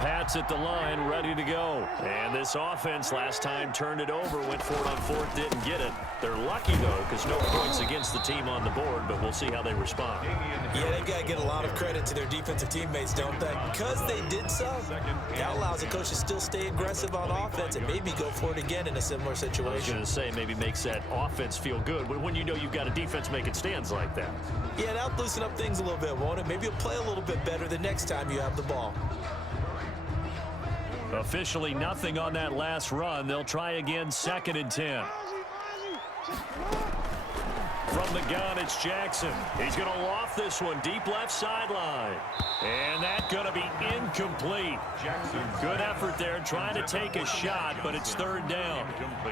Pats at the line, ready to go. And this offense last time turned it over, went for it on fourth, didn't get it. They're lucky, though, because no points against the team on the board, but we'll see how they respond. Yeah, they've got to get a lot of credit to their defensive teammates, don't they? Because they did so, that allows the coach to still stay aggressive on offense and maybe go for it again in a similar situation. I was going to say, maybe makes that offense feel good when you know you've got a defense making stands like that. Yeah, that'll loosen up things a little bit, won't it? Maybe you'll play a little bit better the next time you have the ball. Officially nothing on that last run. They'll try again, 2nd and 10. From the gun, it's Jackson. He's going to loft this one deep left sideline. And that's going to be incomplete. Jackson, good effort there trying to take a shot, but it's 3rd down.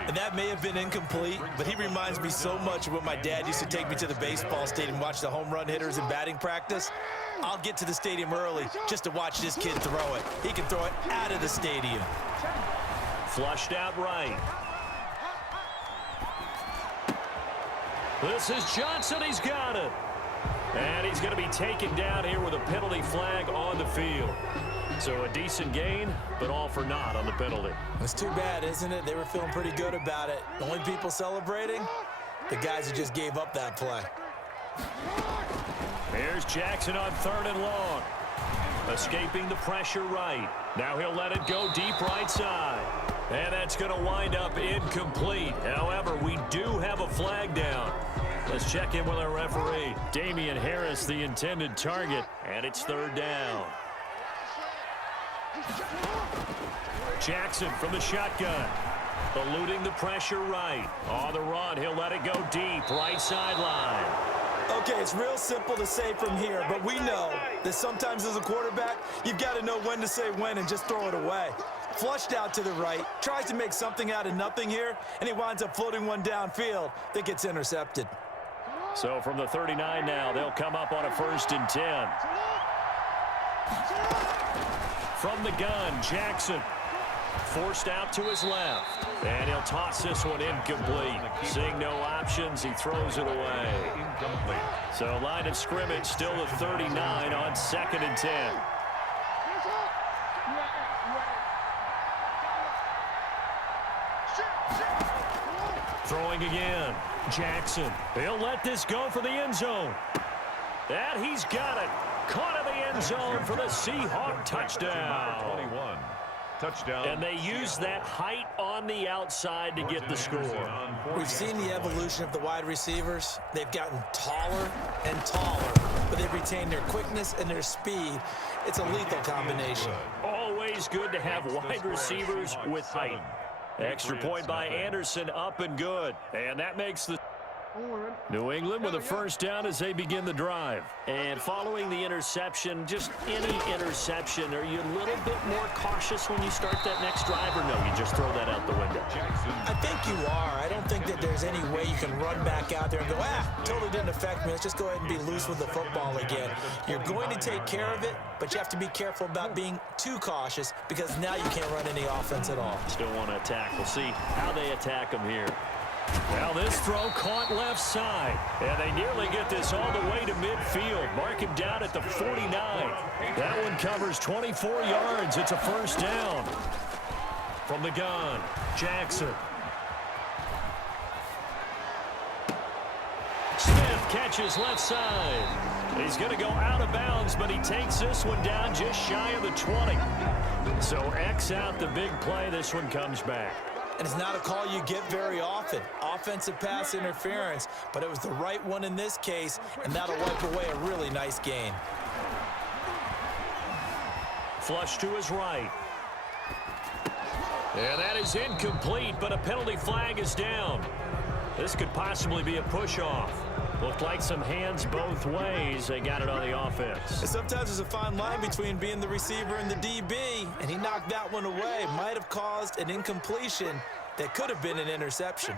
And that may have been incomplete, but he reminds me so much of when my dad used to take me to the baseball stadium and watch the home run hitters in batting practice. I'll get to the stadium early just to watch this kid throw it. He can throw it out of the stadium. Flushed out right. This is Johnson. He's got it. And he's going to be taken down here with a penalty flag on the field. So a decent gain, but all for naught on the penalty. It's too bad, isn't it? They were feeling pretty good about it. The only people celebrating, the guys who just gave up that play. Here's Jackson on 3rd and long. Escaping the pressure right. Now he'll let it go deep right side. And that's going to wind up incomplete. However, we do have a flag down. Let's check in with our referee. Damian Harris, the intended target. And it's 3rd down. Jackson from the shotgun. Eluding the pressure right. On the run, he'll let it go deep. Right sideline. Okay, it's real simple to say from here, but we know that sometimes as a quarterback, you've got to know when to say when and just throw it away. Flushed out to the right, tries to make something out of nothing here, and he winds up floating one downfield that gets intercepted. So from the 39 now, they'll come up on a 1st and 10. From the gun, Jackson. Forced out to his left. And he'll toss this one incomplete. Seeing no options, he throws it away. So line of scrimmage still at 39 on 2nd and 10. Throwing again. Jackson. He'll let this go for the end zone. And he's got it. Caught in the end zone for the Seahawk touchdown. 21. Touchdown. And they use that height on the outside to get the score. We've seen the evolution of the wide receivers. They've gotten taller and taller, but they've retained their quickness and their speed. It's a lethal combination. Always good to have wide receivers with height. Extra point by Anderson, up and good. And that makes the New England with a 1st down as they begin the drive. And following the interception, just any interception, are you a little bit more cautious when you start that next drive, or no, you just throw that out the window? I think you are. I don't think that there's any way you can run back out there and go, totally didn't affect me. Let's just go ahead and be loose with the football again. You're going to take care of it, but you have to be careful about being too cautious because now you can't run any offense at all. Still want to attack. We'll see how they attack them here. Well, this throw caught left side. And they nearly get this all the way to midfield. Mark him down at the 49. That one covers 24 yards. It's a 1st down. From the gun, Jackson. Smith catches left side. He's going to go out of bounds, but he takes this one down just shy of the 20. So X out the big play. This one comes back. And it's not a call you get very often. Offensive pass interference, but it was the right one in this case, and that'll wipe away a really nice gain. Flush to his right. And that is incomplete, but a penalty flag is down. This could possibly be a push-off. Looked like some hands both ways. They got it on the offense. And sometimes there's a fine line between being the receiver and the DB, and he knocked that one away. Might have caused an incompletion that could have been an interception.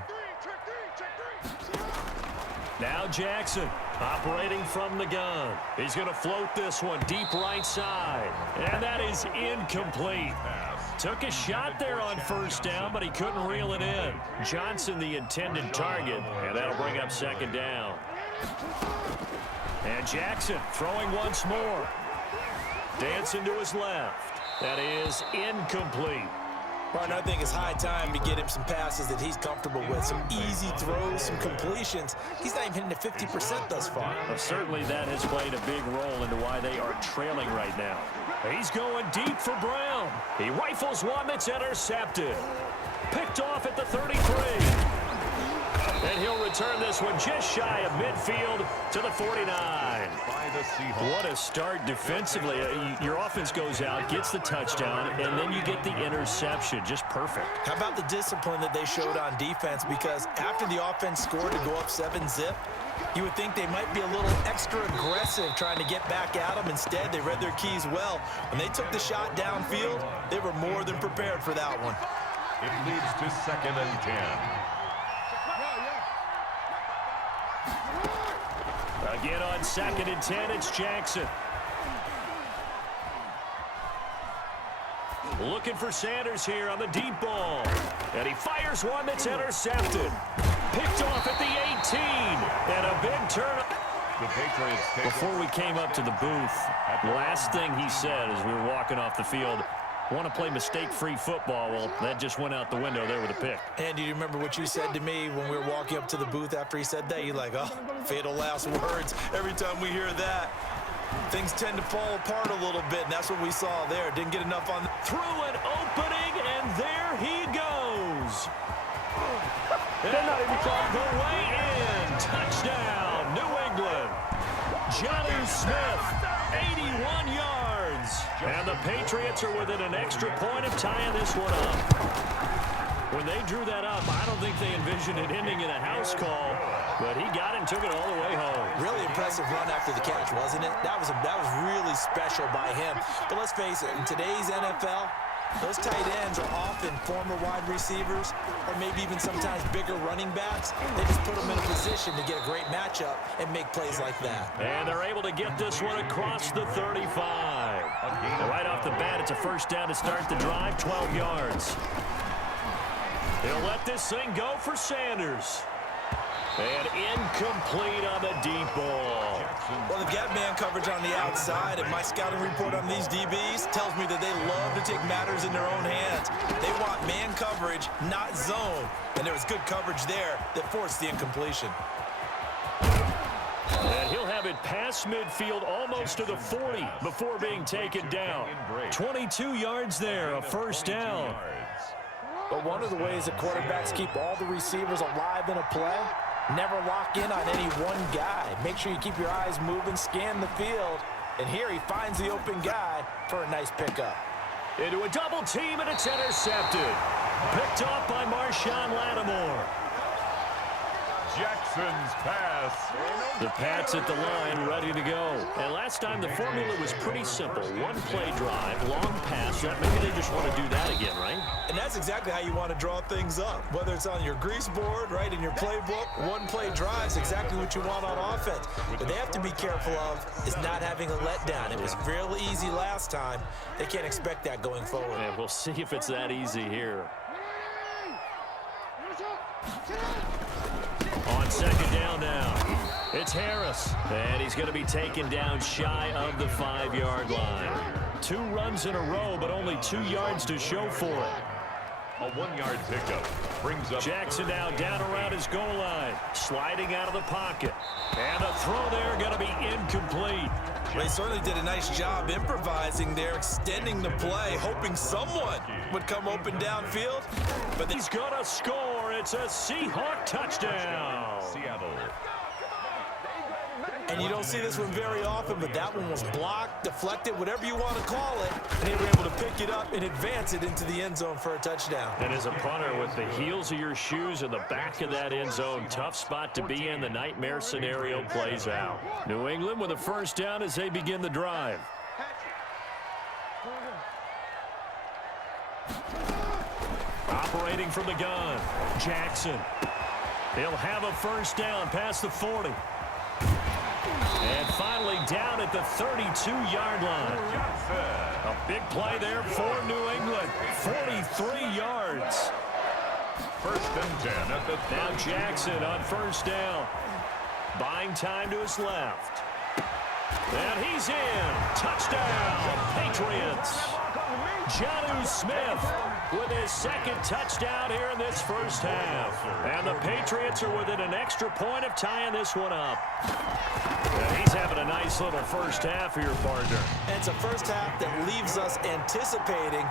Now Jackson operating from the gun. He's going to float this one deep right side. And that is incomplete. Took a shot there on 1st down, but he couldn't reel it in. Johnson, the intended target, and that'll bring up 2nd down. And Jackson throwing once more. Dancing to his left. That is incomplete. Martin, I think it's high time to get him some passes that he's comfortable with. Some easy throws, some completions. He's not even hitting the 50% thus far. Well, certainly that has played a big role into why they are trailing right now. He's going deep for Brown. He rifles one that's intercepted. Picked off at the 33. And he'll return this one just shy of midfield to the 49. What a start defensively. Your offense goes out, gets the touchdown, and then you get the interception. Just perfect. How about the discipline that they showed on defense? Because after the offense scored to go up 7-zip, you would think they might be a little extra aggressive trying to get back at them. Instead, they read their keys well. When they took the shot downfield, they were more than prepared for that one. It leads to 2nd and 10. Again on 2nd and 10, it's Jackson. Looking for Sanders here on the deep ball. And he fires one that's intercepted. Picked off at the 18. And a big turn. The Patriots take Before we came up to the booth, last thing he said as we were walking off the field, want to play mistake-free football. Well, that just went out the window there with a pick. And do you remember what you said to me when we were walking up to the booth after he said that? You're like, oh, fatal last words. Every time we hear that, things tend to fall apart a little bit, and that's what we saw there. Didn't get enough on. Through an opening, and there he goes. They're not even trying the way in. Touchdown, New England. Jonnu Smith, 81 yards. And the Patriots are within an extra point of tying this one up. When they drew that up, I don't think they envisioned it ending in a house call, but he got it and took it all the way home. Really impressive run after the catch, wasn't it? That was really special by him. But let's face it, in today's NFL, those tight ends are often former wide receivers or maybe even sometimes bigger running backs. They just put them in a position to get a great matchup and make plays like that. And they're able to get this one across the 35. And right off the bat, it's a first down to start the drive, 12 yards. He'll let this thing go for Sanders. And incomplete on the deep ball. Well, they've got man coverage on the outside, and my scouting report on these DBs tells me that they love to take matters in their own hands. They want man coverage, not zone. And there was good coverage there that forced the incompletion. And he'll have it past midfield almost to the 40 before being taken down. 22 yards there, a first down. But one of the ways that quarterbacks keep all the receivers alive in a play, never lock in on any one guy. Make sure you keep your eyes moving, scan the field. And here he finds the open guy for a nice pickup. Into a double team, and it's intercepted. Picked off by Marshawn Lattimore. Jackson's pass. The Pats at the line, ready to go. And last time the formula was pretty simple. One play drive, long pass. Maybe they just want to do that again, right? And that's exactly how you want to draw things up. Whether it's on your grease board, right, in your playbook, one play drive is exactly what you want on offense. What they have to be careful of is not having a letdown. It was real easy last time. They can't expect that going forward. And we'll see if it's that easy here. On second down now, it's Harris. And he's going to be taken down shy of the 5-yard line. 2 runs in a row, but only 2 yards to show for it. A 1-yard pickup brings up Jackson now down around his goal line, sliding out of the pocket. And the throw there going to be incomplete. They certainly did a nice job improvising there, extending the play, hoping someone would come open downfield. But he's going to score. It's a Seahawk touchdown. Seattle. And you don't see this one very often, but that one was blocked, deflected, whatever you want to call it. And they were able to pick it up and advance it into the end zone for a touchdown. And as a punter, with the heels of your shoes in the back of that end zone, tough spot to be in. The nightmare scenario plays out. New England with a first down as they begin the drive. Operating from the gun, Jackson. He'll have a first down past the 40. And finally down at the 32-yard line. A big play there for New England. 43 yards. First and 10 at the 30. Now Jackson on first down. Buying time to his left. And he's in. Touchdown, Patriots. Jonnu Smith with his second touchdown here in this first half. And the Patriots are within an extra point of tying this one up. And he's having a nice little first half for your partner. And it's a first half that leaves us anticipating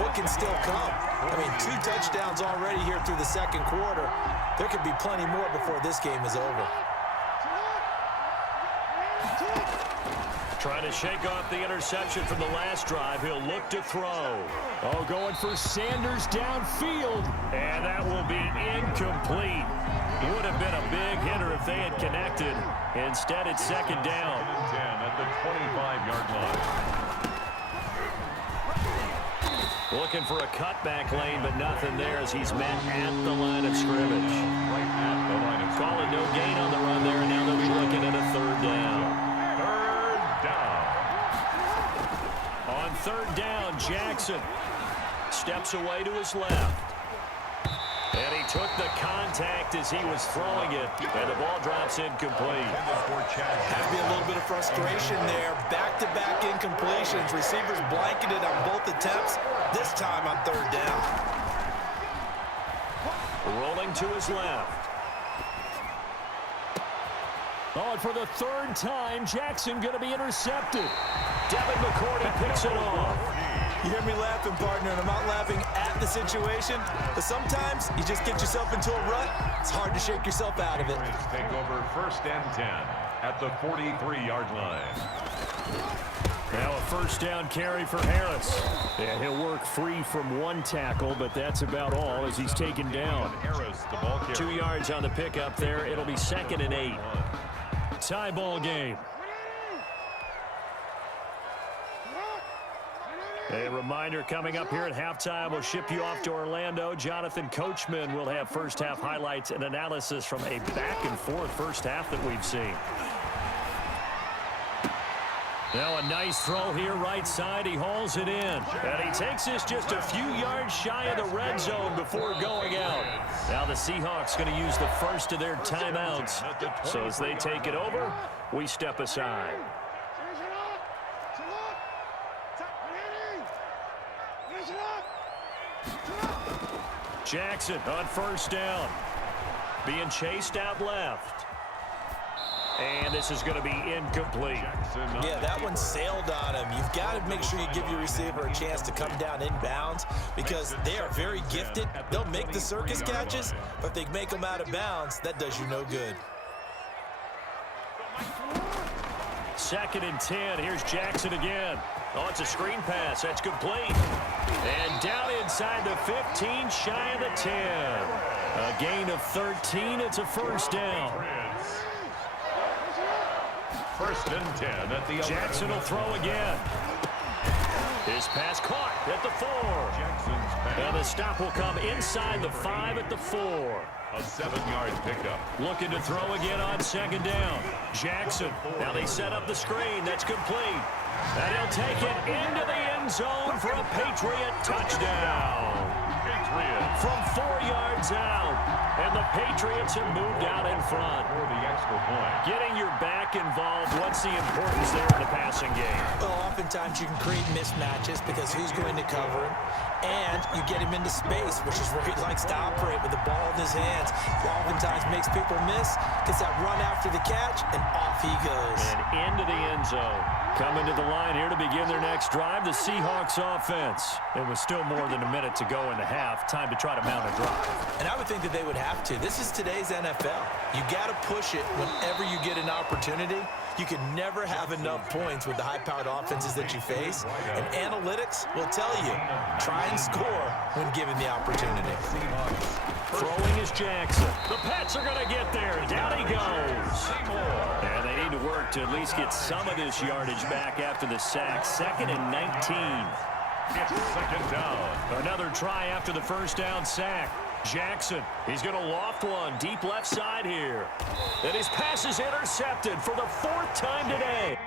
what can still come. I mean, 2 touchdowns already here through the second quarter. There could be plenty more before this game is over. Trying to shake off the interception from the last drive. He'll look to throw. Oh, going for Sanders downfield. And that will be incomplete. Would have been a big hitter if they had connected. Instead, it's second down. 10 at the 25-yard line. Looking for a cutback lane, but nothing there as he's met at the line of scrimmage. Right at the line of scrimmage. Calling no gain on the run there, and now they'll be looking at a third down. On third down, Jackson steps away to his left. And he took the contact as he was throwing it, and the ball drops incomplete. Had to be a little bit of frustration there. Back-to-back incompletions. Receivers blanketed on both attempts, this time on third down. Rolling to his left. Oh, and for the third time, Jackson going to be intercepted. Devin McCourty picks it off. You hear me laughing, partner, and I'm not laughing at the situation, but sometimes you just get yourself into a rut. It's hard to shake yourself out of it. Take over first and 10 at the 43-yard line. Now a first down carry for Harris. Yeah, he'll work free from one tackle, but that's about all as he's taken down. Harris, the ball carrier. 2 yards on the pickup there. It'll be 2nd and 8. Tie ball game. A reminder coming up here at halftime. We'll ship you off to Orlando. Jonathan Coachman will have first half highlights and analysis from a back-and-forth first half that we've seen. Now a nice throw here right side. He hauls it in. And he takes this just a few yards shy of the red zone before going out. Now the Seahawks going to use the first of their timeouts. So as they take it over, we step aside. Jackson on first down. Being chased out left. And this is going to be incomplete. Yeah, that one sailed on him. You've got to make sure you give your receiver a chance to come down inbounds because they are very gifted. They'll make the circus catches, but if they make them out of bounds, that does you no good. 2nd and 10. Here's Jackson again. Oh, it's a screen pass. That's complete. And down inside the 15, shy of the 10. A gain of 13. It's a first down. First and 10 at the 11. Jackson will throw again. His pass caught at the 4. Jackson's pass. And the stop will come inside the 5 at the 4. A 7-yard pickup. Looking to throw again on second down. Jackson. Now they set up the screen. That's complete. And he'll take it into the end zone for a Patriot touchdown. Patriots. From 4 yards out. And the Patriots have moved out in front. For the extra point. Getting your back involved, what's the importance there in the passing game? Well, oftentimes you can create mismatches because who's going to cover him? And you get him into space, which is where he likes to operate with the ball in his hands. He oftentimes makes people miss, gets that run after the catch, and off he goes. And into the end zone. Coming to the line here to begin their next drive, the Seahawks offense. It was still more than a minute to go in the half. Time to try to mount a drive. And I would think that they would have to. This is today's NFL. You got to push it whenever you get an opportunity. You can never have enough points with the high-powered offenses that you face. And analytics will tell you, try and score when given the opportunity. Throwing is Jackson. The Pats are going to get there. Down he goes. And they need to work to at least get some of this yardage back after the sack. 2nd and 19. It's second down. Another try after the first down sack. Jackson, he's going to loft one deep left side here. And his pass is intercepted for the 4th time today.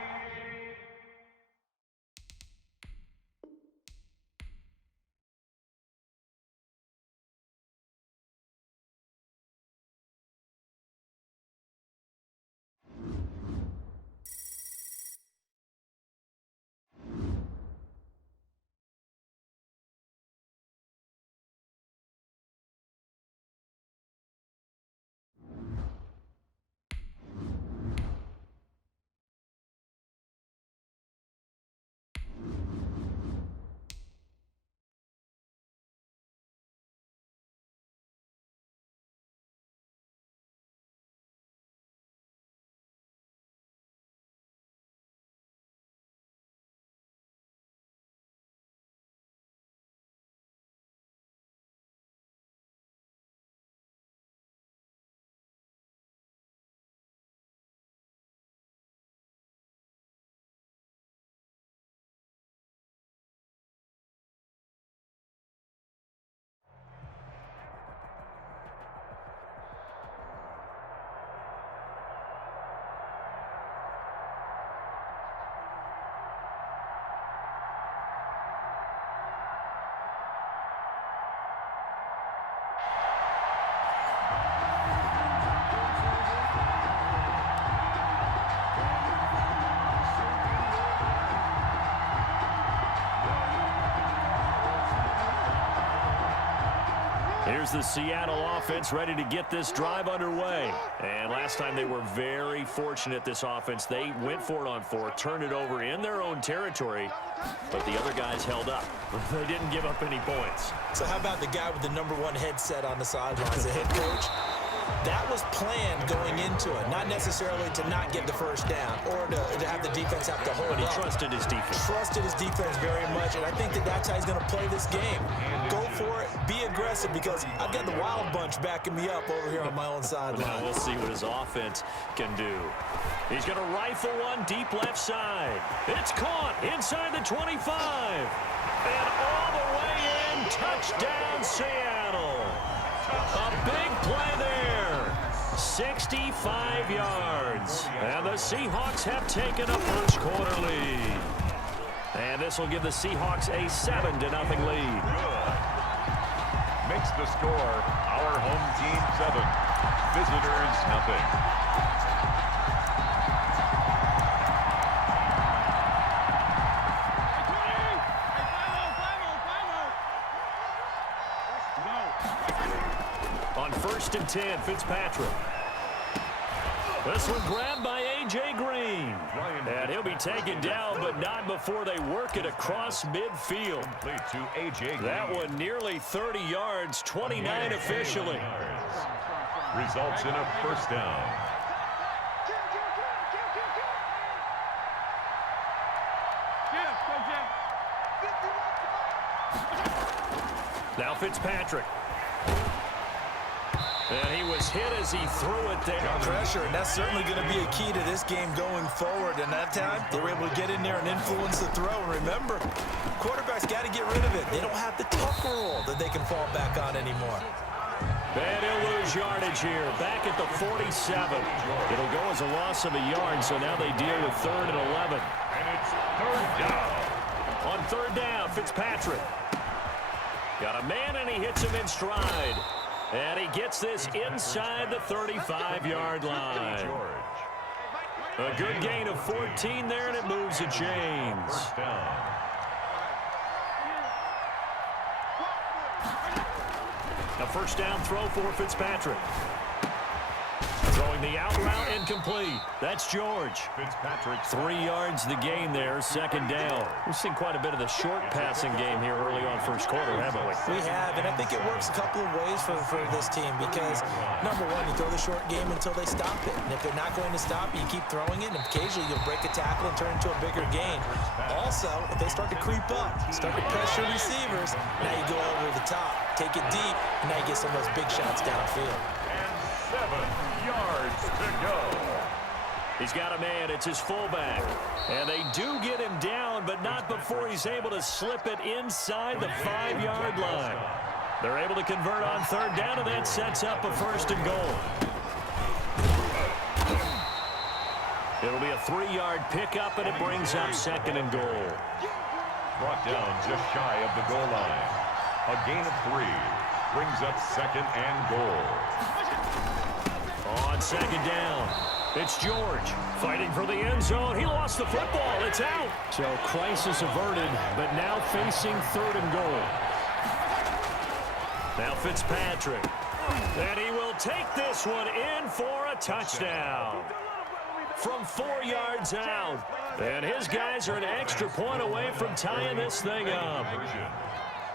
here's the Seattle offense ready to get this drive underway. And last time they were very fortunate, this offense. They went for it on 4, turned it over in their own territory, but the other guys held up. They didn't give up any points. So how about the guy with the #1 headset on the sidelines, the head coach? That was planned going into it, not necessarily to not get the first down or to have the defense have to hold up. But he trusted his defense. Trusted his defense very much, and I think that's how he's going to play this game. Go for it, be aggressive, because I've got the Wild Bunch backing me up over here on my own sideline. Now we'll see what his offense can do. He's going to rifle one deep left side. It's caught inside the 25. And all the way in, touchdown Seattle. A big play there. 65 yards. And the Seahawks have taken a first quarter lead. And this will give the Seahawks a 7-0 lead. Makes the score our home team 7, visitors nothing. On 1st and 10, Fitzpatrick. This one grabbed by A.J. Green. And he'll be taken down, but not before they work it across midfield. To A.J. Green. That one nearly 30 yards, 29 officially. Results in a first down. Now Fitzpatrick. And he was hit as he threw it there. Pressure, and that's certainly going to be a key to this game going forward. And that time, they were able to get in there and influence the throw. And remember, quarterbacks got to get rid of it. They don't have the tucker roll that they can fall back on anymore. And he'll lose yardage here, back at the 47. It'll go as a loss of a yard, so now they deal with 3rd and 11. And it's 3rd down. On 3rd down, Fitzpatrick. Got a man, and he hits him in stride. And he gets this inside the 35-yard line. A good gain of 14 there, and it moves the chains. First down. A first down throw for Fitzpatrick. Throwing the out route incomplete. That's George. Fitzpatrick. 3 yards the gain there, 2nd down. We've seen quite a bit of the short passing game here early on first quarter, haven't we? We have, and I think it works a couple of ways for this team because, #1, you throw the short game until they stop it. And if they're not going to stop it, you keep throwing it, and occasionally you'll break a tackle and turn it into a bigger gain. Also, if they start to creep up, start to pressure receivers, now you go over the top, take it deep, and now you get some of those big shots downfield. 7 yards to go. He's got a man. It's his fullback. And they do get him down, but not before he's able to slip it inside the 5-yard line. They're able to convert on 3rd down, and that sets up a 1st and goal. It'll be a 3-yard pickup, and it brings up 2nd and goal. Brought down just shy of the goal line. A gain of 3 brings up 2nd and goal. On 2nd down, it's George fighting for the end zone. He lost the football. It's out. So crisis averted, but now facing 3rd and goal. Now Fitzpatrick. And he will take this one in for a touchdown. From 4 yards out. And his guys are an extra point away from tying this thing up.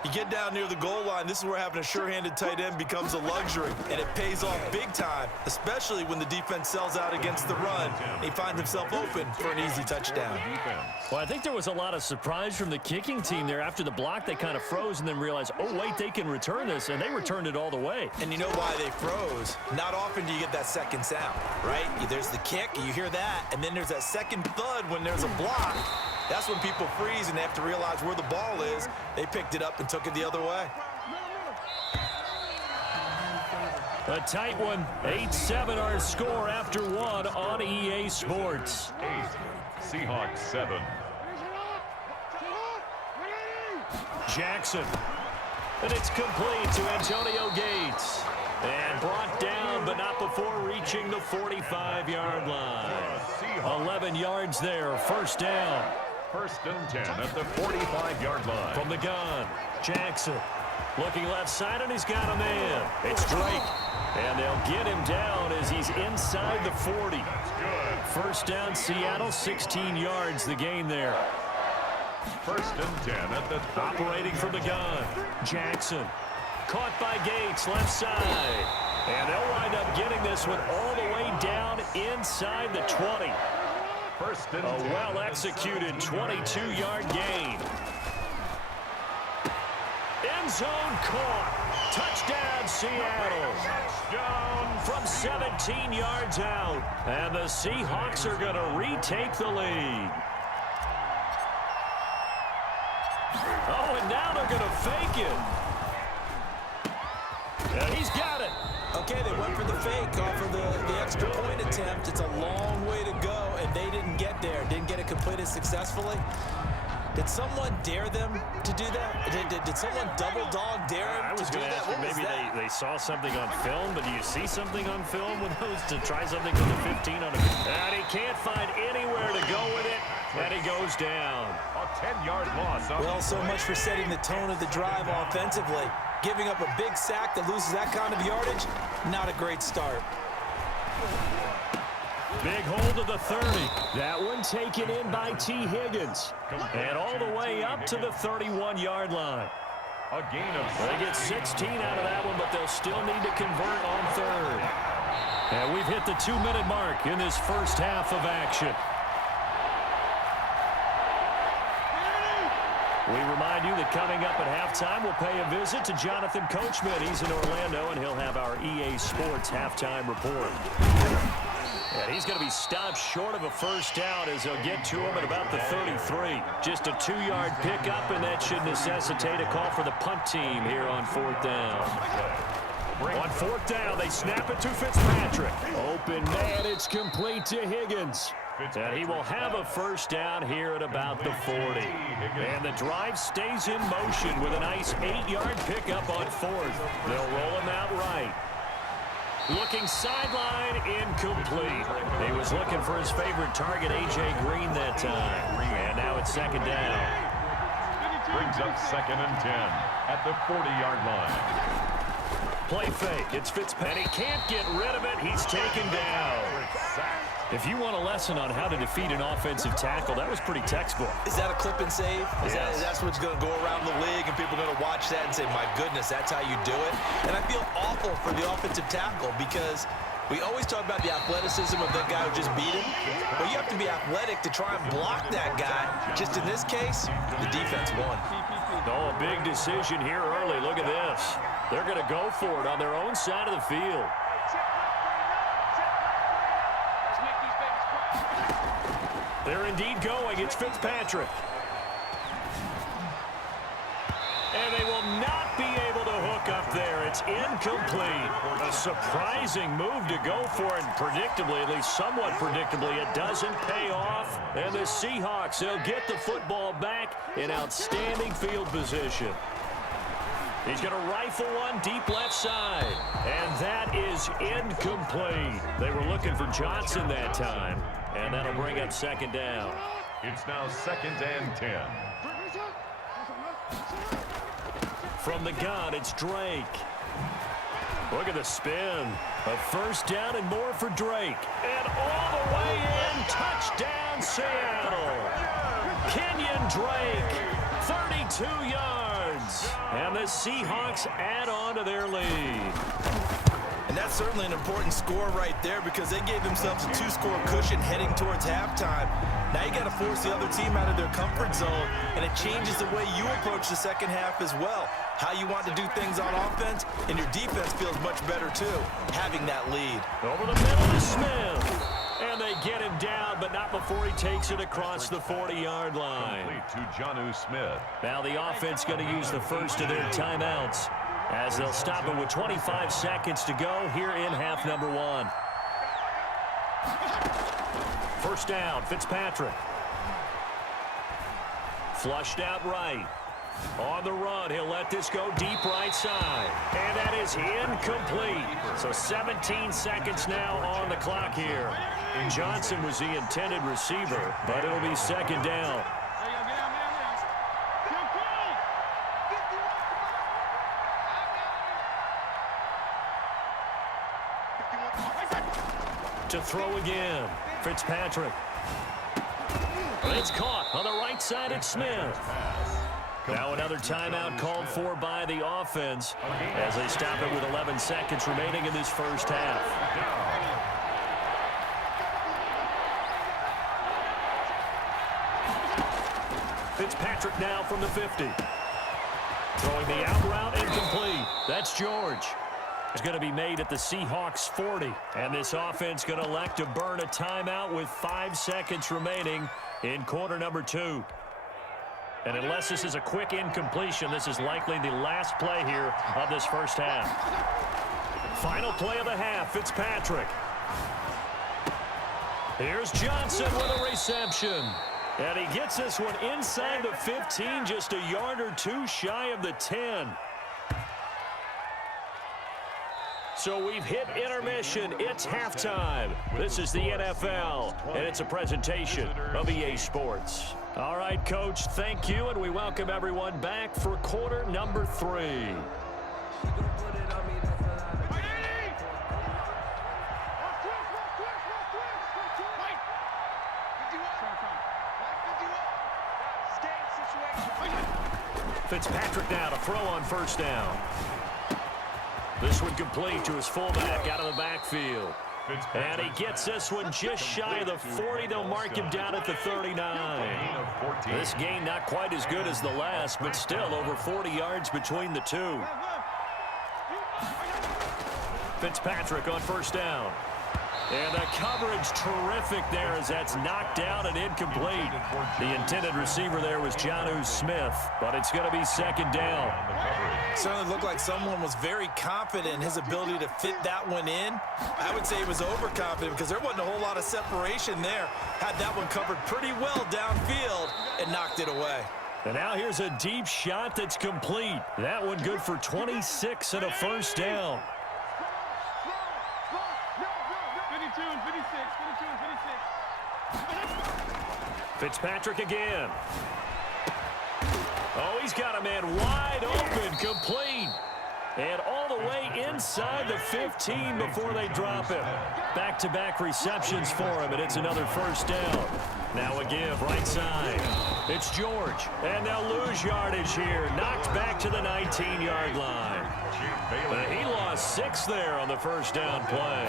You get down near the goal line, this is where having a sure-handed tight end becomes a luxury, and it pays off big time, especially when the defense sells out against the run. He finds himself open for an easy touchdown. Well, I think there was a lot of surprise from the kicking team there. After the block, they kind of froze and then realized, oh, wait, they can return this, and they returned it all the way. And you know why they froze? Not often do you get that second sound, right? There's the kick, you hear that, and then there's that second thud when there's a block. That's when people freeze and they have to realize where the ball is. They picked it up and took it the other way. A tight one. 8-7 our score after 1 on EA Sports. 8, Seahawks 7. Jackson. And it's complete to Antonio Gates. And brought down, but not before reaching the 45-yard line. 11 yards there, 1st down. 1st and 10 at the 45-yard line. From the gun, Jackson. Looking left side, and he's got a man. It's Drake. And they'll get him down as he's inside the 40. First down, Seattle, 16 yards the gain there. First and 10 at the 30. Operating from the gun. Jackson. Caught by Gates, left side. And they'll wind up getting this one all the way down inside the 20. First and A 10. well-executed 22-yard gain. End zone caught. Touchdown, Seattle. Touchdown from 17 yards out. And the Seahawks are going to retake the lead. Oh, and now they're going to fake it. And he's got it. Okay, they went for the fake off of the extra point attempt. It's a long way to go, and they didn't get there. Didn't get it completed successfully. Did someone dare them to do that? Did someone double dog dare them to do that? I was going to ask you, maybe they saw something on film, but do you see something on film with those to try something from the 15 on a... And he can't find anywhere to go with it, and he goes down. A 10-yard loss. Well, so much for setting the tone of the drive offensively. Giving up a big sack that loses that kind of yardage, not a great start. Big hold of the 30. That one taken in by T. Higgins. And all the way up to the 31-yard line. A gain of... They get 16 out of that one, but they'll still need to convert on third. And we've hit the 2-minute mark in this first half of action. We remind you that coming up at halftime, we'll pay a visit to Jonathan Coachman. He's in Orlando, and he'll have our EA Sports halftime report. And he's going to be stopped short of a first down as they'll get to him at about the 33. Just a 2-yard pickup, and that should necessitate a call for the punt team here on fourth down. On fourth down, they snap it to Fitzpatrick. Open man, it's complete to Higgins. And he will have a first down here at about the 40. And the drive stays in motion with a nice 8-yard pickup on fourth. They'll roll him out right. Looking sideline, incomplete. He was looking for his favorite target, A.J. Green, that time. And now it's second down. Brings up second and 10 at the 40-yard line. Play fake. It's Fitzpatrick. And he can't get rid of it. He's taken down. If you want a lesson on how to defeat an offensive tackle, that was pretty textbook. Is that a clip and save? Yes. That's what's going to go around the league, and people are going to watch that and say, my goodness, that's how you do it? And I feel awful for the offensive tackle because we always talk about the athleticism of the guy who just beat him. Well, you have to be athletic to try and block that guy. Just in this case, the defense won. Oh, a big decision here early. Look at this. They're going to go for it on their own side of the field. They're indeed going. It's Fitzpatrick. And they will not be able to hook up there. It's incomplete. A surprising move to go for it. Predictably, at least somewhat predictably, it doesn't pay off. And the Seahawks, they'll get the football back in outstanding field position. He's going to rifle one deep left side. And that is incomplete. They were looking for Johnson that time. And that'll bring up second down. It's now second and 10. From the gun, it's Drake. Look at the spin. A first down and more for Drake. And all the way in, touchdown Seattle. Kenyon Drake, 32 yards. And the Seahawks add on to their lead. And that's certainly an important score right there because they gave themselves a 2-score cushion heading towards halftime. Now you got to force the other team out of their comfort zone, and it changes the way you approach the second half as well. How you want to do things on offense, and your defense feels much better too, having that lead. Over the middle to Smith. And they get him down, but not before he takes it across the 40-yard line. Complete to Jonnu Smith. Now the offense going to use the first of their timeouts, as they'll stop it with 25 seconds to go here in half number one. First down, Fitzpatrick. Flushed out right. On the run, he'll let this go deep right side. And that is incomplete. So 17 seconds now on the clock here. Johnson was the intended receiver, but it'll be second down. To throw again, Fitzpatrick. It's caught on the right side at Smith. Now another timeout called for by the offense as they stop it with 11 seconds remaining in this first half. Fitzpatrick now from the 50. Throwing the out route incomplete. That's George. It's going to be made at the Seahawks 40. And this offense going to elect to burn a timeout with 5 seconds remaining in quarter number 2. And unless this is a quick incompletion, this is likely the last play here of this first half. Final play of the half, Fitzpatrick. Here's Johnson with a reception. And he gets this one inside the 15, just a yard or two shy of the 10. So we've hit intermission. It's halftime. This is the NFL, and it's a presentation of EA Sports. All right, Coach, thank you, and we welcome everyone back for quarter number 3. Fitzpatrick now to throw on first down. This one complete to his fullback out of the backfield. And he gets this one just shy of the 40. They'll mark him down at the 39. This gain not quite as good as the last, but still over 40 yards between the two. Fitzpatrick on first down. And the coverage terrific there as that's knocked down and incomplete. The intended receiver there was Jonnu Smith, but it's going to be second down. Certainly looked like someone was very confident in his ability to fit that one in. I would say he was overconfident because there wasn't a whole lot of separation there. Had that one covered pretty well downfield and knocked it away. And now here's a deep shot that's complete. That one good for 26 and a first down. Fitzpatrick again. Oh, he's got a man wide open, complete. And all the way inside the 15 before they drop him. Back-to-back receptions for him, and it's another first down. Now a give, right side. It's George, and they'll lose yardage here. Knocked back to the 19-yard line. He lost 6 there on the first down play.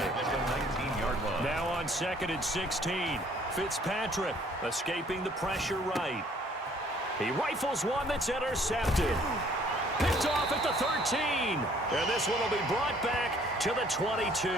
Now on second and 16. Fitzpatrick escaping the pressure right. He rifles one that's intercepted. Picked off at the 13. And this one will be brought back to the 22.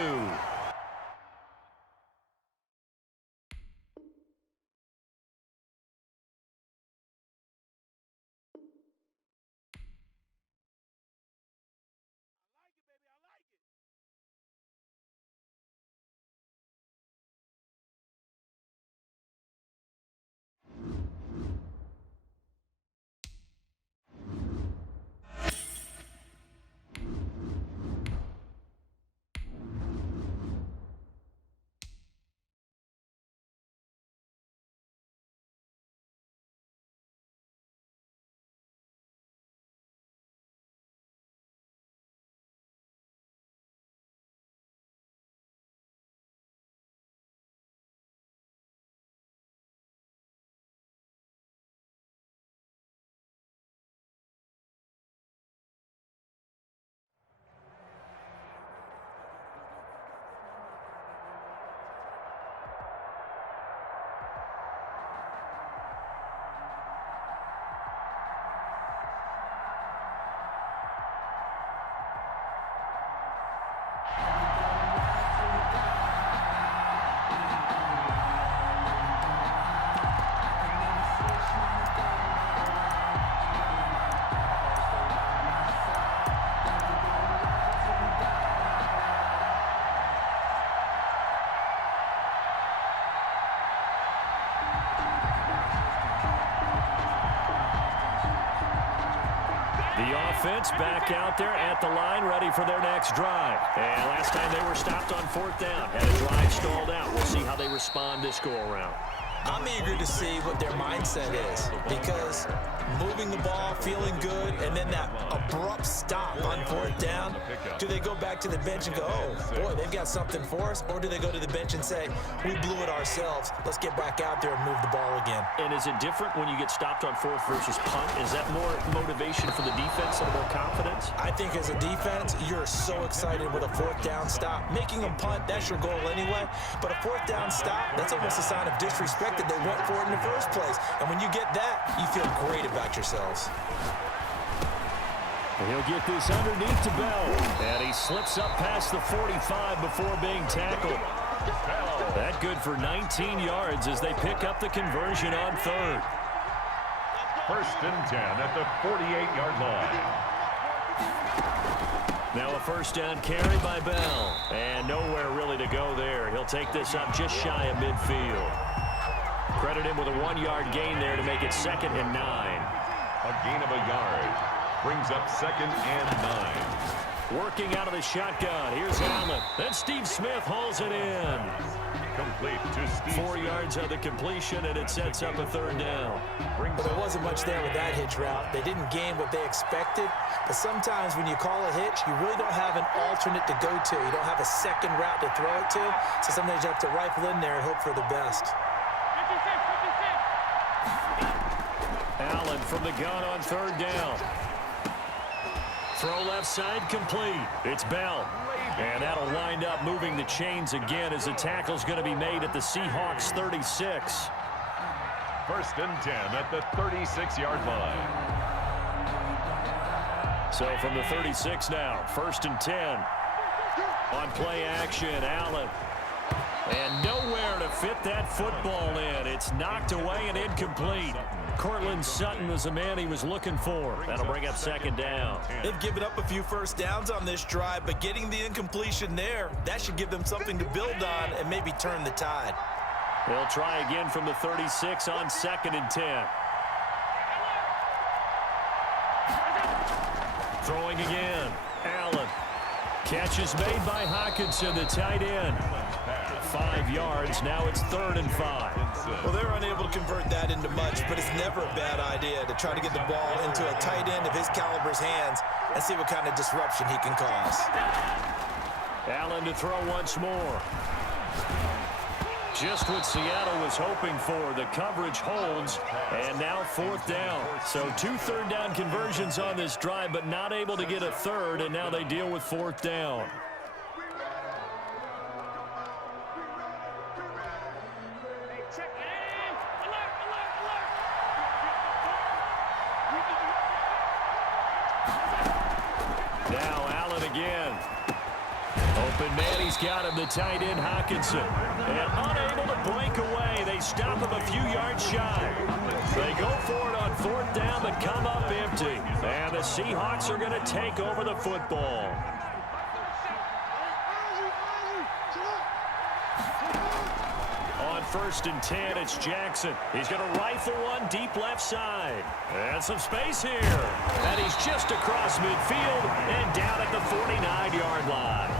Offense back out there at the line, ready for their next drive. And last time they were stopped on fourth down. Had a drive stalled out. We'll see how they respond this go-around. I'm eager to see what their mindset is, because moving the ball, feeling good, and then that abrupt stop on 4th down, do they go back to the bench and go, oh, boy, they've got something for us, or do they go to the bench and say, we blew it ourselves, let's get back out there and move the ball again? And is it different when you get stopped on 4th versus punt? Is that more motivation for the defense and more confidence? I think as a defense, you're so excited with a 4th down stop. Making them punt, that's your goal anyway, but a 4th down stop, that's almost a sign of disrespect that they went for it in the first place. And when you get that, you feel great about yourselves. He'll get this underneath to Bell. And he slips up past the 45 before being tackled. That good for 19 yards as they pick up the conversion on 3rd. 1st and 10 at the 48-yard line. Now a 1st down carry by Bell. And nowhere really to go there. He'll take this up just shy of midfield. Credit him with a 1-yard gain there to make it 2nd and 9. A gain of a yard. Brings up 2nd and 9. Working out of the shotgun. Here's Allen. Then Steve Smith hauls it in. Complete to Steve. 4 yards on the completion, and it sets up a 3rd down. But there wasn't much there with that hitch route. They didn't gain what they expected. But sometimes when you call a hitch, you really don't have an alternate to go to. You don't have a second route to throw it to. So sometimes you have to rifle in there and hope for the best. Allen from the gun on 3rd down. Throw left side complete. It's Bell. And that'll wind up moving the chains again as the tackle's going to be made at the Seahawks 36. 1st and 10 at the 36-yard line. So from the 36 now, 1st and 10. On play action, Allen. And nowhere to fit that football in. It's knocked away and incomplete. Cortland Sutton was the man he was looking for. That'll bring up 2nd down. They've given up a few 1st downs on this drive, but getting the incompletion there, that should give them something to build on and maybe turn the tide. They'll try again from the 36 on 2nd and 10. Throwing again. Allen. Catch is made by Hockenson, the tight end. 5 yards. Now it's 3rd and 5. Well, they're unable to convert that into much, but it's never a bad idea to try to get the ball into a tight end of his caliber's hands and see what kind of disruption he can cause. Allen to throw once more. Just what Seattle was hoping for. The coverage holds, and now 4th down. So 2 3rd down conversions on this drive, but not able to get a 3rd, and now they deal with 4th down. Now Allen again. Open man, he's got him, the tight end Hockenson. And unable to break away. They stop him a few yards shy. They go for it on 4th down, but come up empty. And the Seahawks are going to take over the football. On 1st and 10, it's Jackson. He's going to rifle one deep left side. And some space here. And he's just across midfield and down at the 49-yard line.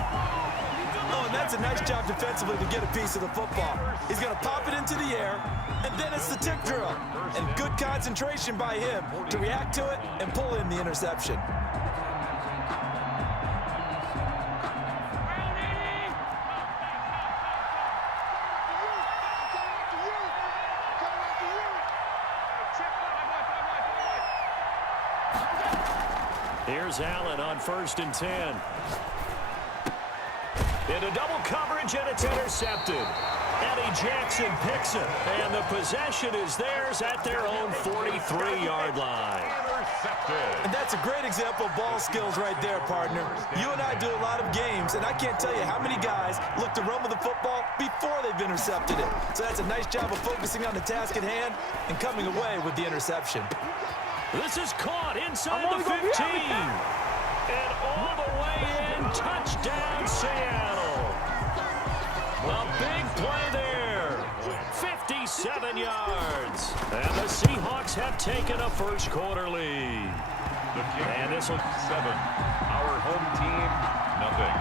Oh, and that's a nice job defensively to get a piece of the football. He's going to pop it into the air, and then it's the tick drill. And good concentration by him to react to it and pull in the interception. Here's Allen on 1st and 10. Into double coverage, and it's intercepted. Eddie Jackson picks it, and the possession is theirs at their own 43-yard line. And that's a great example of ball skills right there, partner. You and I do a lot of games, and I can't tell you how many guys look to run with the football before they've intercepted it. So that's a nice job of focusing on the task at hand and coming away with the interception. This is caught inside the 15. And all the way in, touchdown Seattle. A big play there. 57 yards. And the Seahawks have taken a first quarter lead. And this will 7. Our home team, nothing.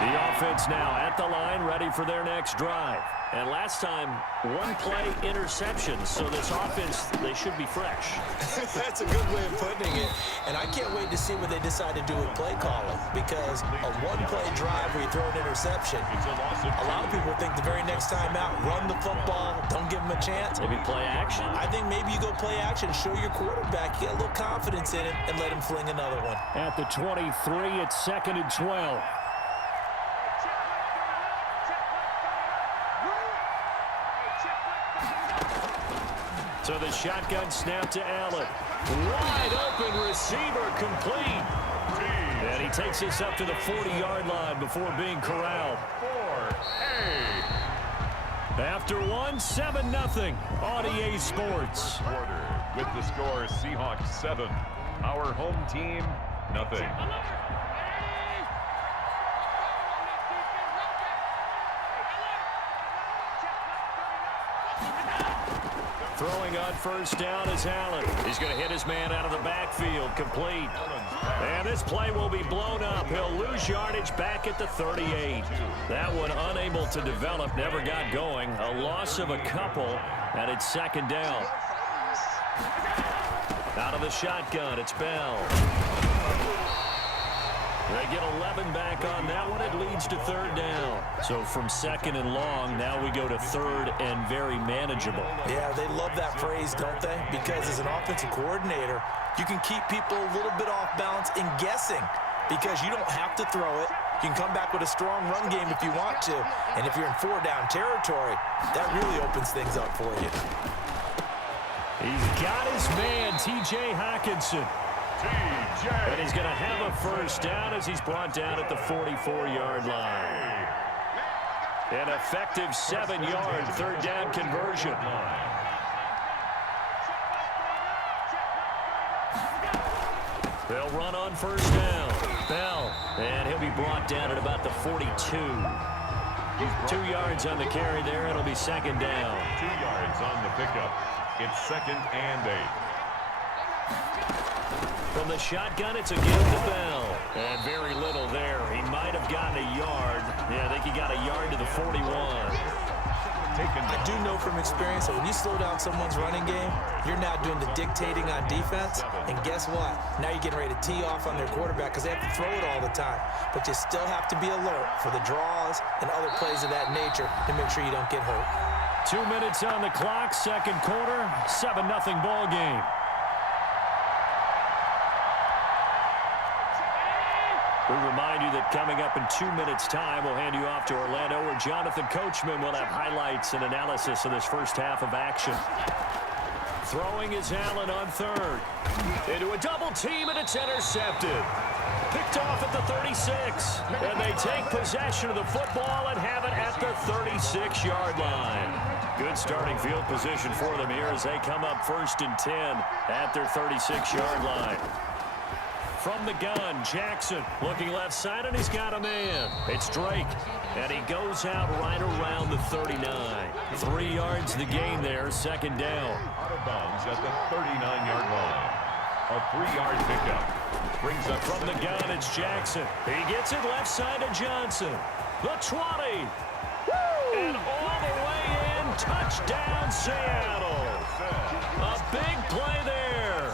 The offense now at the line, ready for their next drive. And last time, one play interception. So this offense, they should be fresh. That's a good way of putting it. And I can't wait to see what they decide to do with play calling, because a one-play drive where you throw an interception, a lot of people think the very next time out, run the football, don't give them a chance. Maybe play action. I think maybe you go play action, show your quarterback, get a little confidence in it, and let him fling another one. At the 23, it's 2nd and 12. So the shotgun snap to Allen. Wide open receiver complete. And he takes this up to the 40-yard line before being corralled. After one, 7-0 on EA Sports. With the score, Seahawks 7. Our home team, nothing. Throwing on first down is Allen. He's going to hit his man out of the backfield, complete. And this play will be blown up. He'll lose yardage back at the 38. That one unable to develop, never got going. A loss of a couple, and it's 2nd down. Out of the shotgun, it's Bell. They get 11 back on that one. It leads to 3rd down. So from 2nd and long, now we go to 3rd and very manageable. Yeah, they love that phrase, don't they? Because as an offensive coordinator, you can keep people a little bit off balance and guessing, because you don't have to throw it. You can come back with a strong run game if you want to. And if you're in 4-down territory, that really opens things up for you. He's got his man, T.J. Hockenson. And he's going to have a first down as he's brought down at the 44-yard line. An effective 7-yard 3rd down conversion. They'll run on first down. Bell, and he'll be brought down at about the 42. 2 yards on the carry there. It'll be 2nd down. 2 yards on the pickup. It's 2nd and 8. From the shotgun, it's a give to Bell. And very little there. He might have gotten a yard. Yeah, I think he got a yard to the 41. I do know from experience that when you slow down someone's running game, you're now doing the dictating on defense. And guess what? Now you're getting ready to tee off on their quarterback because they have to throw it all the time. But you still have to be alert for the draws and other plays of that nature to make sure you don't get hurt. 2 minutes on the clock, 2nd quarter, 7-0 ball game. We remind you that coming up in 2 minutes' time, we'll hand you off to Orlando, where Jonathan Coachman will have highlights and analysis of this first half of action. Throwing is Allen on 3rd. Into a double team, and it's intercepted. Picked off at the 36. And they take possession of the football and have it at the 36-yard line. Good starting field position for them here as they come up 1st and 10 at their 36-yard line. From the gun, Jackson looking left side, and he's got a man. It's Drake, and he goes out right around the 39. 3 yards the gain there, 2nd down. Out of bounds at the 39-yard line. A 3-yard pickup. Brings up from the gun, it's Jackson. He gets it left side to Johnson. The 20. And all the way in, touchdown Seattle. A big play there.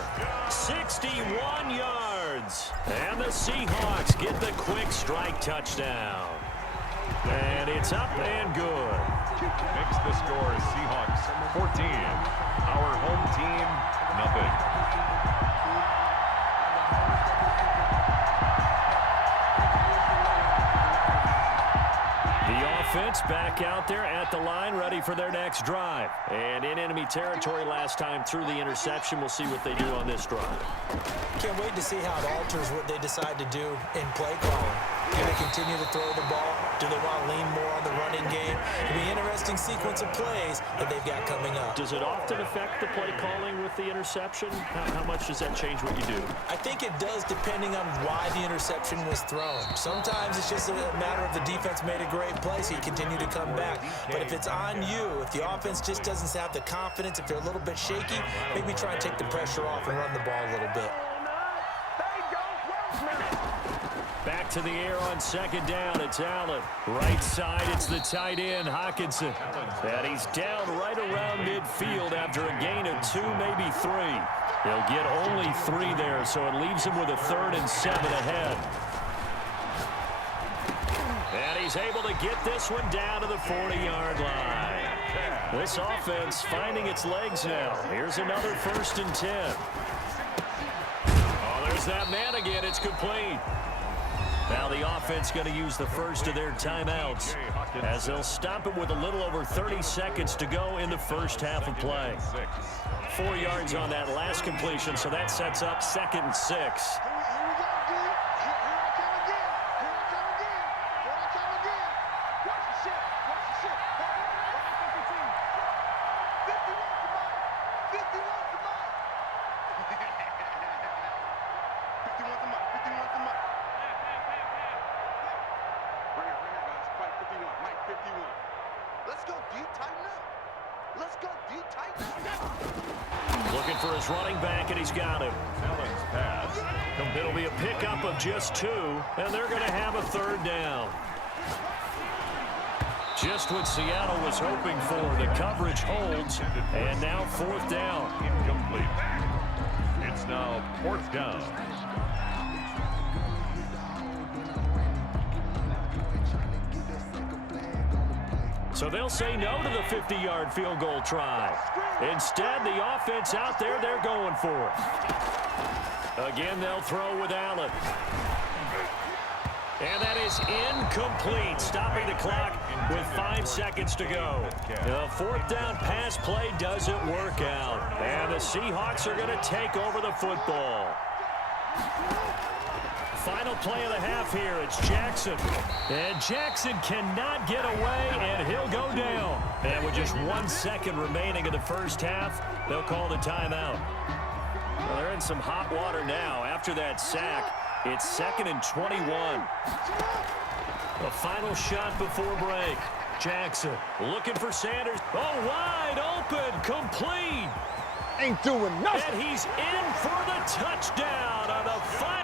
61 yards. And the Seahawks get the quick strike touchdown. And it's up and good. Makes the score Seahawks 14. Our home team, nothing. Offense back out there at the line, ready for their next drive. And in enemy territory last time through the interception. We'll see what they do on this drive. Can't wait to see how it alters what they decide to do in play calling. Do they continue to throw the ball? Do they want to lean more on the running game? It'll be an interesting sequence of plays that they've got coming up. Does it often affect the play calling with the interception? How much does that change what you do? I think it does, depending on why the interception was thrown. Sometimes it's just a matter of the defense made a great play, so you continue to come back. But if it's on you, if the offense just doesn't have the confidence, if they're a little bit shaky, maybe try and take the pressure off and run the ball a little bit. Back back to the air on second down. It's Allen. Right side, it's the tight end, Hockenson. And he's down right around midfield after a gain of 2, maybe 3. He'll get only 3 there, so it leaves him with a 3rd and 7 ahead. And he's able to get this one down to the 40-yard line. This offense finding its legs now. Here's another 1st and 10. Oh, there's that man again. It's complete. Now the offense going to use the first of their timeouts as they'll stop it with a little over 30 seconds to go in the first half of play. 4 yards on that last completion, so that sets up 2nd and 6. Looking for his running back, and he's got him. Allen's pass. It'll be a pickup of just 2, and they're going to have a 3rd down. Just what Seattle was hoping for. The coverage holds, and now 4th down. Incomplete. It's now 4th down. So they'll say no to the 50-yard field goal try. Instead, the offense out there, they're going for it. Again, they'll throw with Allen. And that is incomplete, stopping the clock with 5 seconds to go. The 4th down pass play doesn't work out. And the Seahawks are going to take over the football. Final play of the half here. It's Jackson. And Jackson cannot get away, and he'll go down. And with just 1 second remaining in the first half, they'll call the timeout. Well, they're in some hot water now. After that sack, it's 2nd and 21. The final shot before break. Jackson looking for Sanders. Oh, wide open, complete. Ain't doing nothing. And he's in for the touchdown on the final.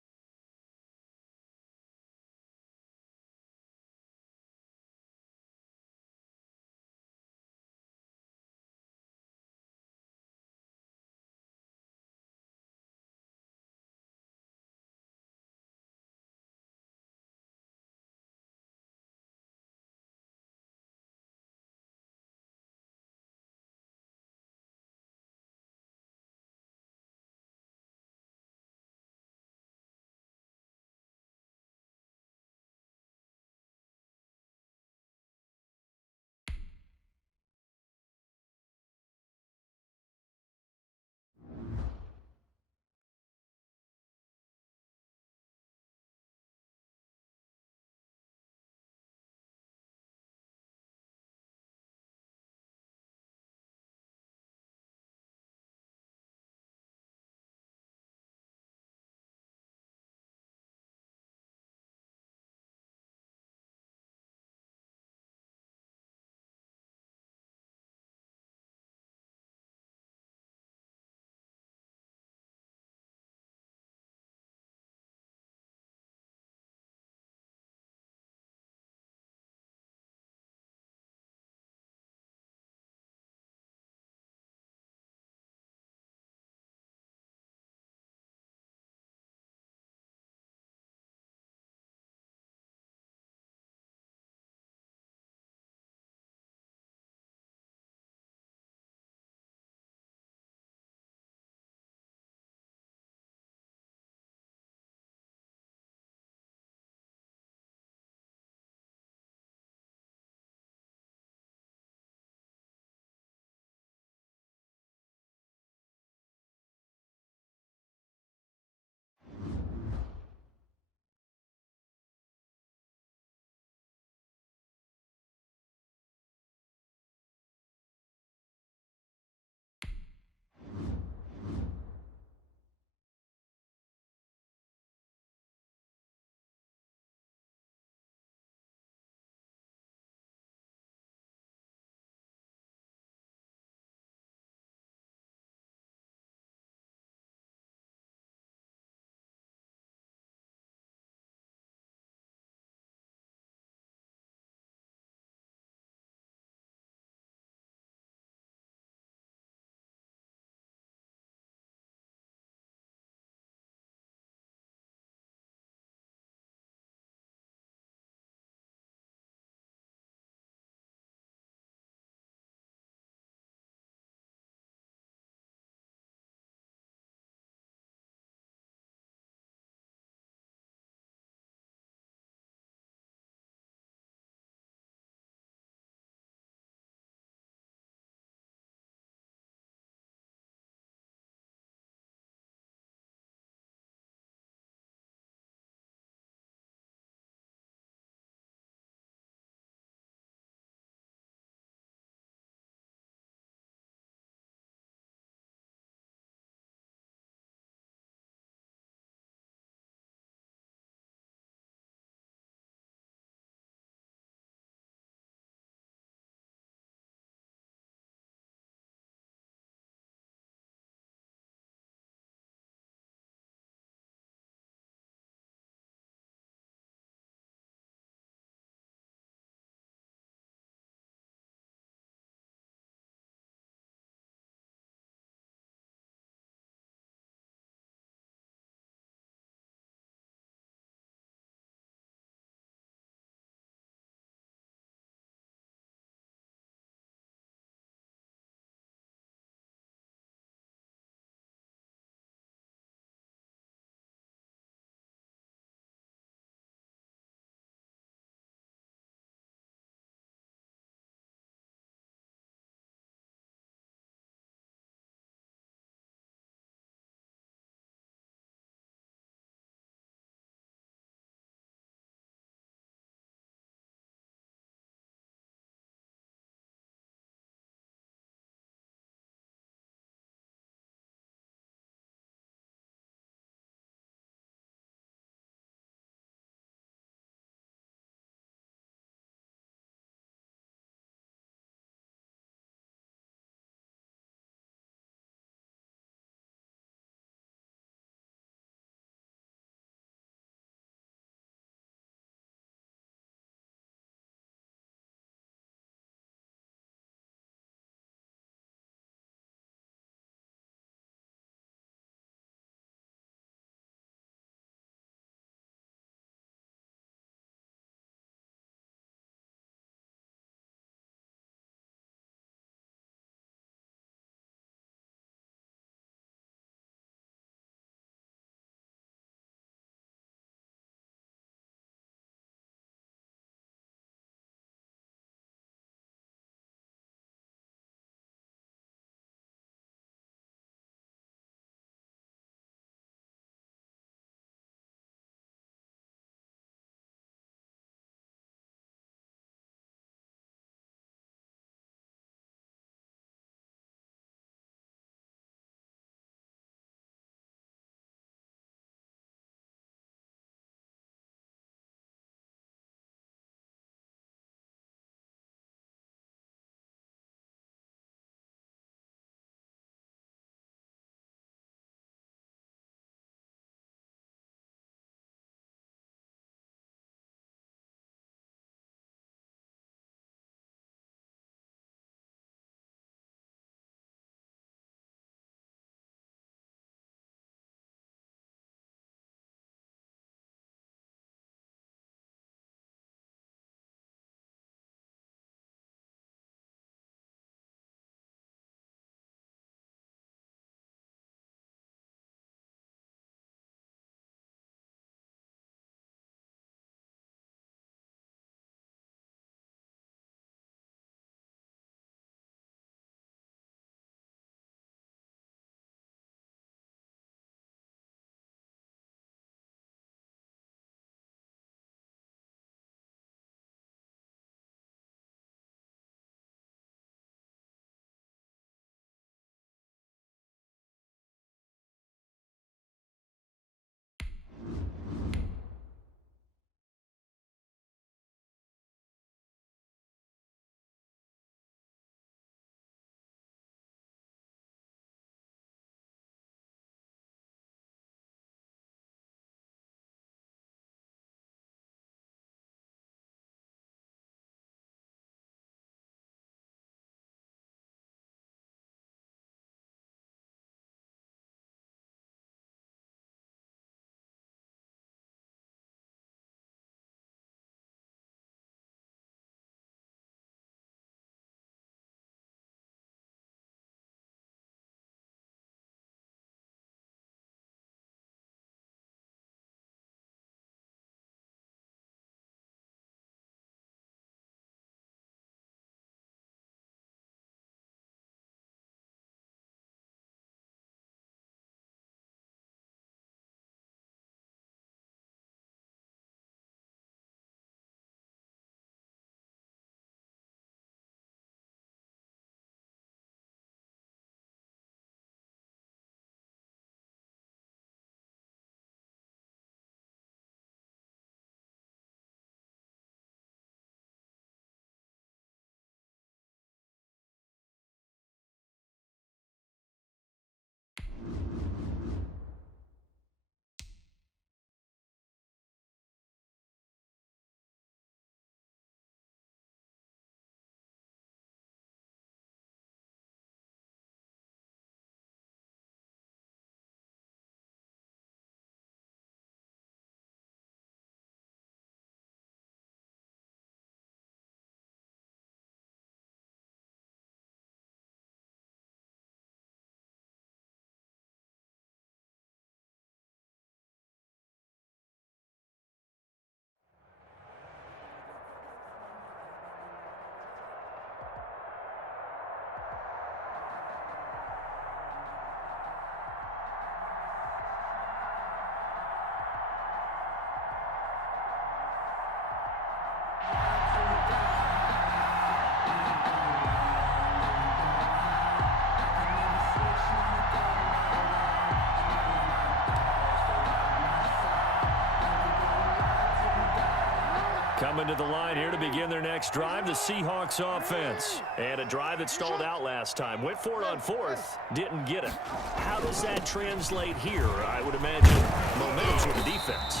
Coming to the line here to begin their next drive, the Seahawks offense. And a drive that stalled out last time. Went for it on fourth, didn't get it. How does that translate here? I would imagine momentum's with the defense.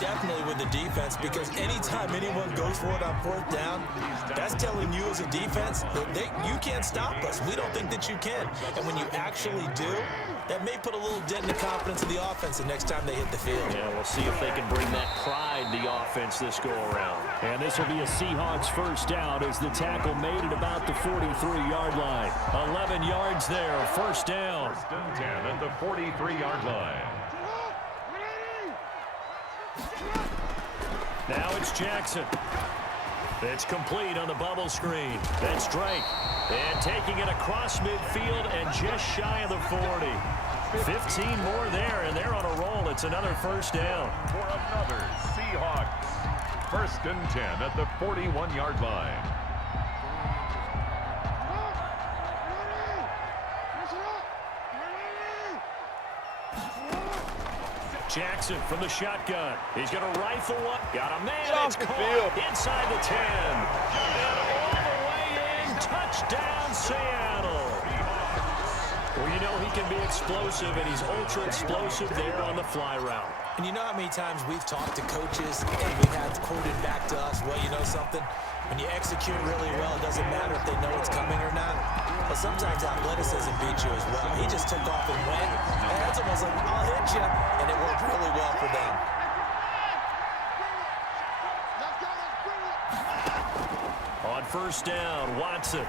Definitely with the defense, because anytime anyone goes for it on fourth down, that's telling you as a defense that you can't stop us. We don't think that you can. And when you actually do, that may put a little dent in the confidence of the offense the next time they hit the field. Yeah, we'll see if they can bring that pride to the offense this go-around. And this will be a Seahawks first down as the tackle made it about the 43-yard line. 11 yards there, first down. First and 10 at the 43-yard line. Now it's Jackson. It's complete on the bubble screen. That's Drake. And taking it across midfield and just shy of the 40. 15 more there, and they're on a roll. It's another first down. For another Seahawks. First and 10 at the 41-yard line. Jackson from the shotgun. He's going to rifle one. Got a man. It's caught inside the 10. And all the way in. Touchdown, Seattle. Well, you know he can be explosive, and he's ultra-explosive there on the fly route. And you know how many times we've talked to coaches and we've had quoted back to us, well, you know something? When you execute really well, it doesn't matter if they know it's coming or not. But sometimes athleticism beats you as well. He just took off and went. And that's almost like, I'll hit you. And it worked really well for them. On first down, Watson.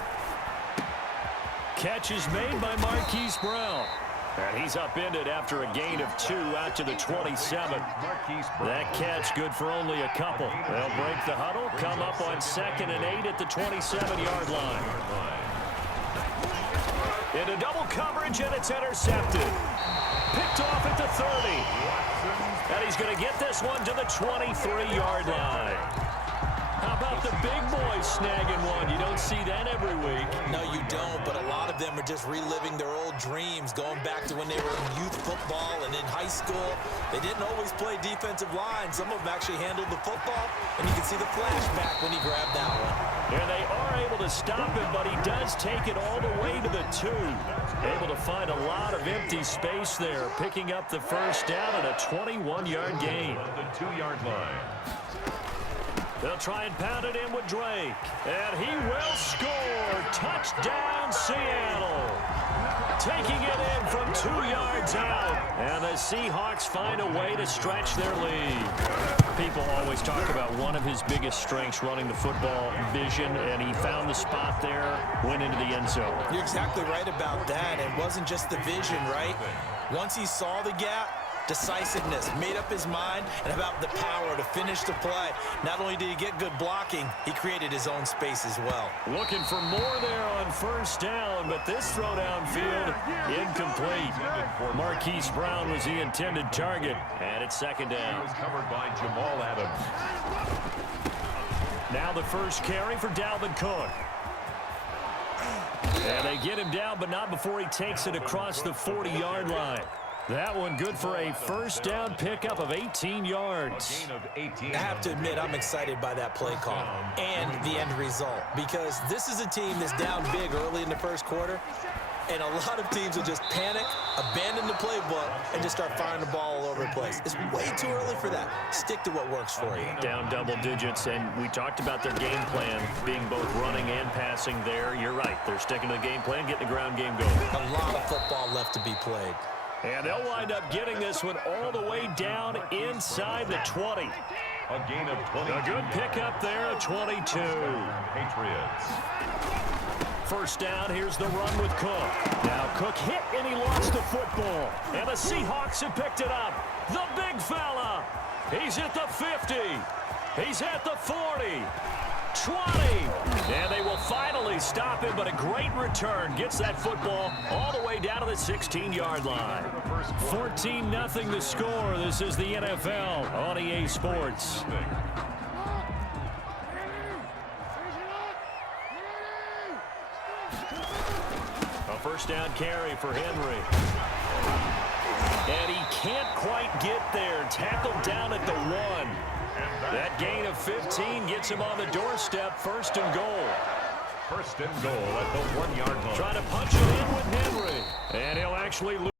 Catch is made by Marquise Brown. And he's upended after a gain of 2 out to the 27. That catch good for only a couple. They'll break the huddle, come up on 2nd and 8 at the 27-yard line. Into double coverage, and it's intercepted. Picked off at the 30. And he's going to get this one to the 23-yard line. How about the big boys snagging one? You don't see that every week. No, you don't, but a lot of them are just reliving their old dreams, going back to when they were in youth football and in high school. They didn't always play defensive line. Some of them actually handled the football, and you can see the flashback when he grabbed that one. And they are able to stop him, but he does take it all the way to the 2. Able to find a lot of empty space there, picking up the first down at a 21-yard gain. The 2-yard line. They'll try and pound it in with Drake. And he will score. Touchdown, Seattle. Taking it in from 2 yards out. And the Seahawks find a way to stretch their lead. People always talk about one of his biggest strengths, running the football, vision, and he found the spot there, went into the end zone. You're exactly right about that. It wasn't just the vision, right? Once he saw the gap, decisiveness, made up his mind, and about the power to finish the play. Not only did he get good blocking, he created his own space as well. Looking for more there on first down, but this throw downfield incomplete. Marquise Brown was the intended target, and it's second down. He was covered by Jamal Adams. Now the first carry for Dalvin Cook. And they get him down, but not before he takes it across the 40-yard line. That one good for a first down pickup of 18 yards. I have to admit, I'm excited by that play call and the end result, because this is a team that's down big early in the first quarter, and a lot of teams will just panic, abandon the playbook, and just start firing the ball all over the place. It's way too early for that. Stick to what works for you. Down double digits, and we talked about their game plan being both running and passing there. You're right. They're sticking to the game plan, getting the ground game going. A lot of football left to be played. And they'll wind up getting this one all the way down inside the 20. A gain of 20. A good pickup there, a 22. Patriots. First down, here's the run with Cook. Now Cook hit and he lost the football. And the Seahawks have picked it up. The big fella. He's at the 50. He's at the 40. 20. And they will finally stop him, but a great return. Gets that football all the way down to the 16-yard line. 14-0 the score. This is the NFL on EA Sports. first down carry for Henry. And he can't quite get there. Tackled down at the 1. That gain of 15 gets him on the doorstep. First and goal. First and goal at the 1-yard line. Trying to punch it in with Henry. And he'll actually lose.